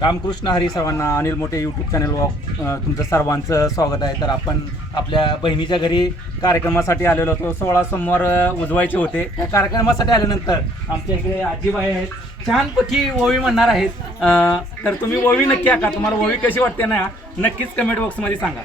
रामकृष्ण हरी सर्वांना. अनिल मोठे YouTube channel walk तुमचं सर्वांचं स्वागत आहे. तर आपण आपल्या बहिणीच्या घरी कार्यक्रमासाठी आलेलो होतो. 16 सोमवार उजवायचे होते. त्या कार्यक्रमासाठी आल्यानंतर आमच्या इकडे आजीबाई आहेत, छानपैकी ओवी म्हणणार आहेत. तर तुम्ही ओवी नक्की ऐका. तुम्हाला ओवी कशी वाटते ना नक्कीच कमेंट बॉक्समध्ये सांगा.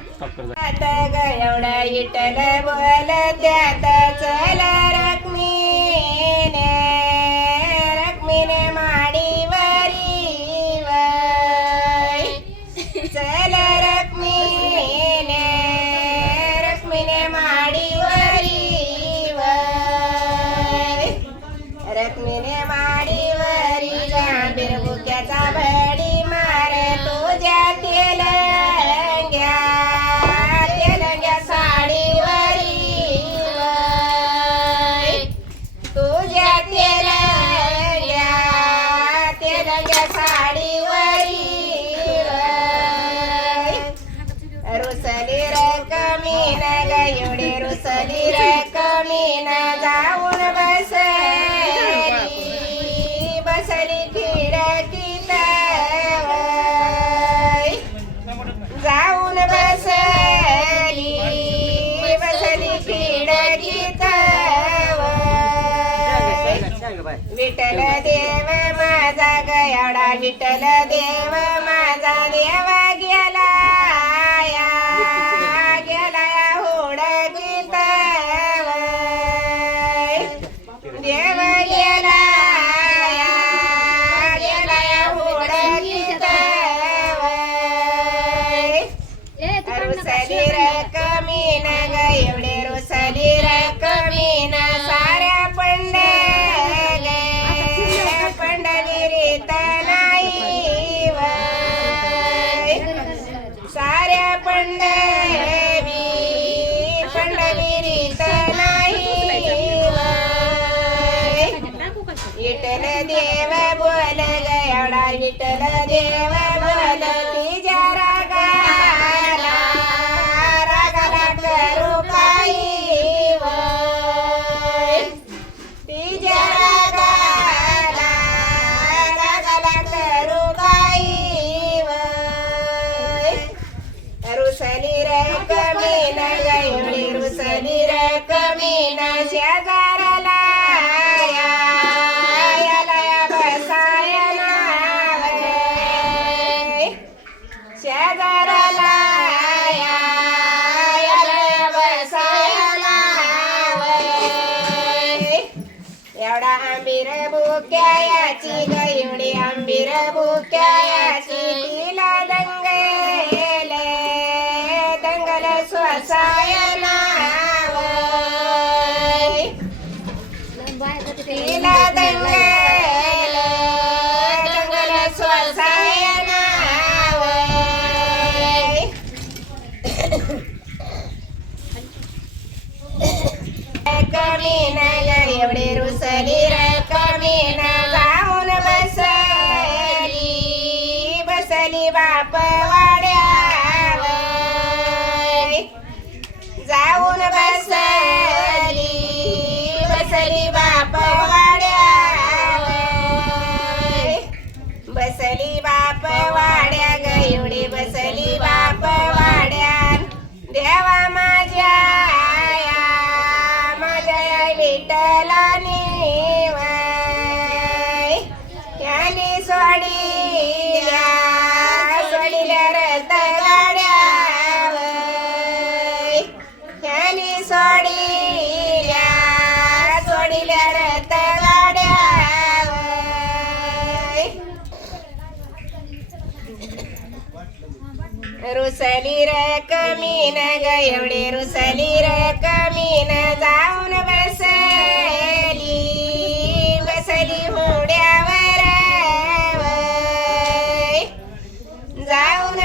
रखमीने माडीवरी जांभीर बुक्याचा बडी मार तुझ्या तेलंग्या साडीवरी तुझ्या तेलंग्या साडीवरी रुसली रकमीन ग एवढे रुसली रकमीन जाऊन बसली खिडकीत जाऊन बसली खिडकीत विठ्ठल देव माझा गयाडा विठ्ठल देव माझा देव गेला हुडकीत देव गेला रुसली रकमीन ग एवढे रुसली रकमीन साऱ्या पंढरीत नाही साऱ्या पंढरीत नाही विठ्ठल देव बोल ग एवढा विठ्ठल देव बोल तिच्या रागाला करू काही तिच्या रागाला करू काही रुसली रकमीन ग एवढी रुसली रकमीन शेजाराला शेजाराला एवढा आंबीर बुक्याची ग एवढी आंबीर बुक्याची तिला दंगल स्वसायला तिला दंगल स्वसायला रकमीन ग एवढे रुसली रकमीन जाऊन बसली बाप वाड्यावर जाऊन बसली बाप वाड्यावर बसली बाप वाड्या ग एवढी बसली बाप वाड्यान देवा माझ्या विठ्ठलाने याने सोडिल्या रथ गाड्यावर याने सोडिल्या रथ गाड्यावर रुसली रकमीन ग एवढे रुसली रकमीन जाऊन बसली हुड्यावर जाऊन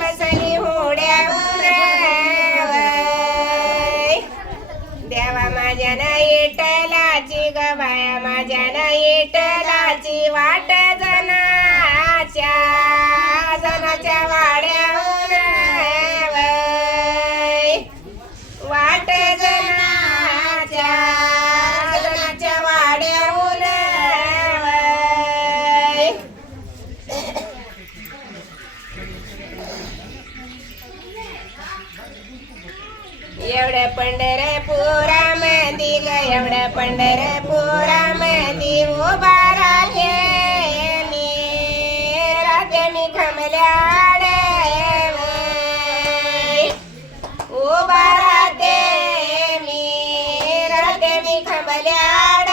बसली हुड्यावर देवा माझ्या ना विठ्ठलाची ग बाया माझ्या ना विठ्ठलाची वाट जनाच्या वाड्यावर वाट पंढरपुरामंदी ग एवढ्या पंढरपुरामंदी उभा राहते मी खमल्याड उभा राहते मी खमल्याड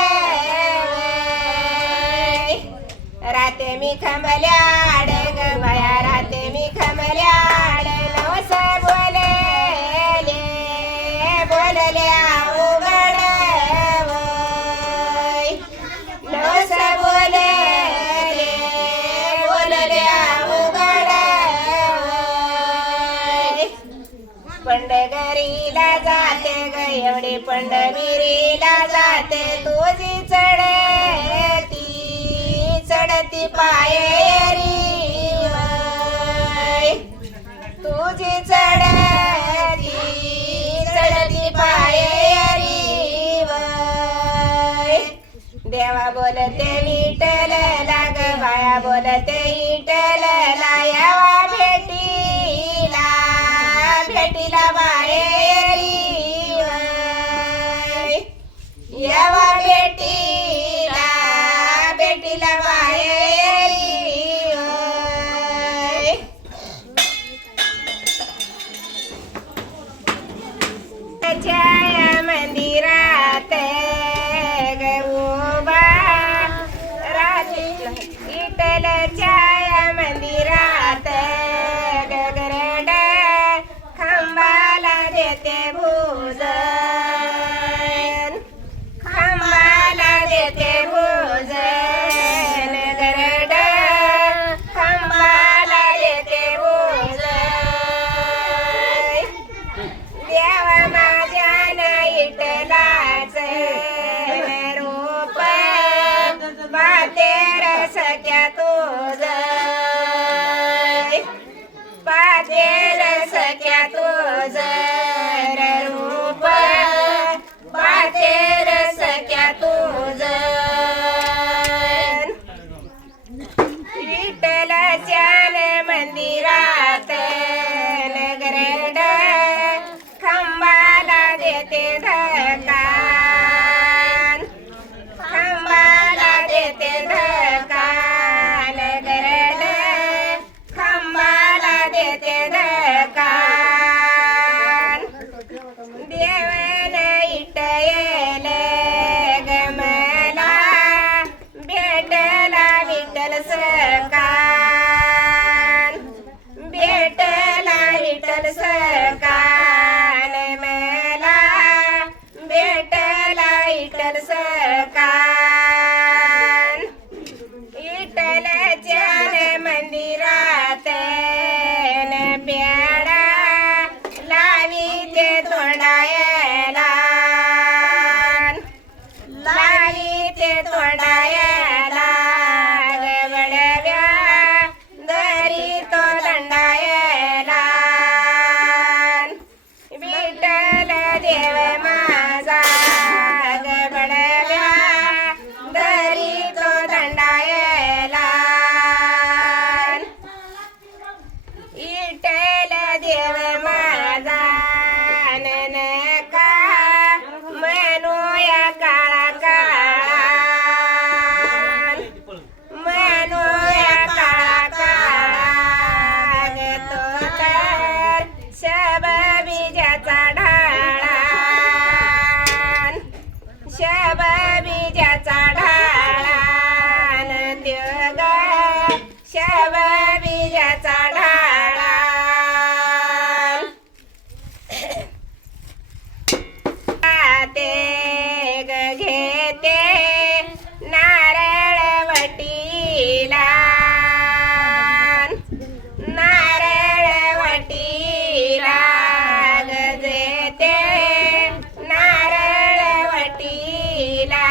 राहते मी खमल्याड ग बाया राहते मी खमल्याड नवस बोलले अवघड नवस बोलले अवघड पंढरीला जाते ग एवढी पंढरीला जाते तुझी चढती पायरी तुझी चढती पायरी देवा बोलते विठ्ठल लाग बाया बोलते विठ्ठल यावा भेटीला बाहेरी यावा भेटीला बाहेरी छाया मंदिरात उभा राहते विठ्ठल छाया मंदिरात गगरड खांबाला देते भोजन खांबाला देते भोजन गरड खांबाला देते भोजन देवा माझ्या विठ्ठलाच रूप पातेर सख्या तुझ पातेर सख्या तुझ रूप पातेर सख्या तुझ विठ्ठलाच्या मंदिरात नगरड खांबाला देते धक्का खांबाला देते धक्का नगरड खांबाला देते धक्का देवन इटयल गमला भेटला विठ्ठल सकान भेटला विठ्ठल सकान मला भेटला विठ्ठल सकान विठ्ठलाच्या मंदिरात प्याडा लावी ते तोंडायला लावी ते तोंडायला गवळव्या दरी तो दंडायला विठ्ठल देव माझा गवळव्या दरी तो दंडायला विठ्ठल देव माझा नका मनोया काळा काळा मनोया काळा काळा तो तर शबबीजाचा ढाळा शबबीजाचा ढाळा त्यो ग शबबीजाचा ढाळा ते ग घेते नारळ वटीला नारळ वटीला गजेते नारळ वटीला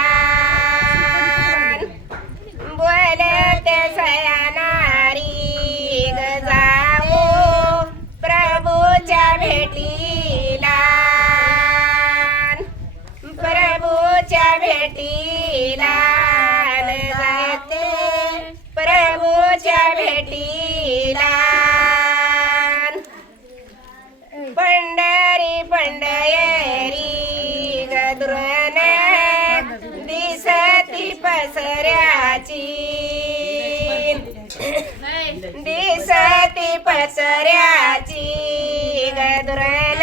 बोलते सयानारी ग जाऊ प्रभूच्या भेटीला प्रभूच्या भेटीला जाते प्रभूच्या भेटीला पंढरी पंढये दिसती पसऱ्याची गदुरण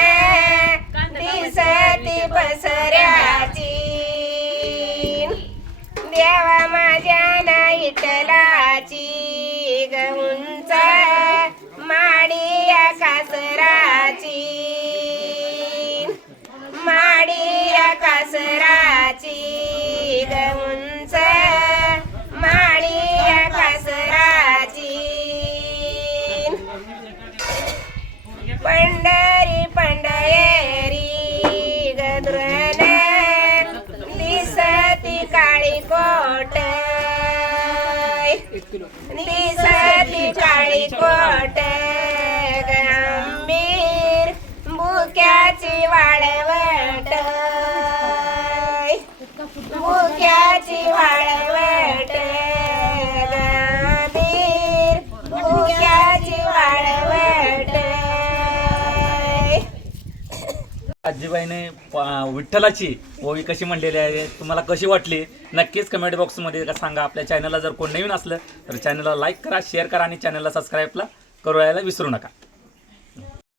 दिसती पसऱ्याची देवा माझ्या नाईटलाची गहुंच माडिया कासराची माडिया कासराची गहुंच माडिया कासराची पंढरी पंढरी गदुरण दिसती काळी कोट दिसती काळी कोट गंभीर बुक्याची वाळवट बुक्याची वाळवट गंभीर बुक्याची वाळवट आजीबाईने विठ्ठलाची ओवी कशी म्हणलेली आहे तुम्हाला कशी वाटली नक्कीच कमेंट बॉक्समध्ये सांगा. आपल्या चॅनलला जर कोण नवीन असलं तर चॅनलला लाईक करा, शेअर करा आणि चॅनलला सबस्क्राईबला करायला विसरू नका.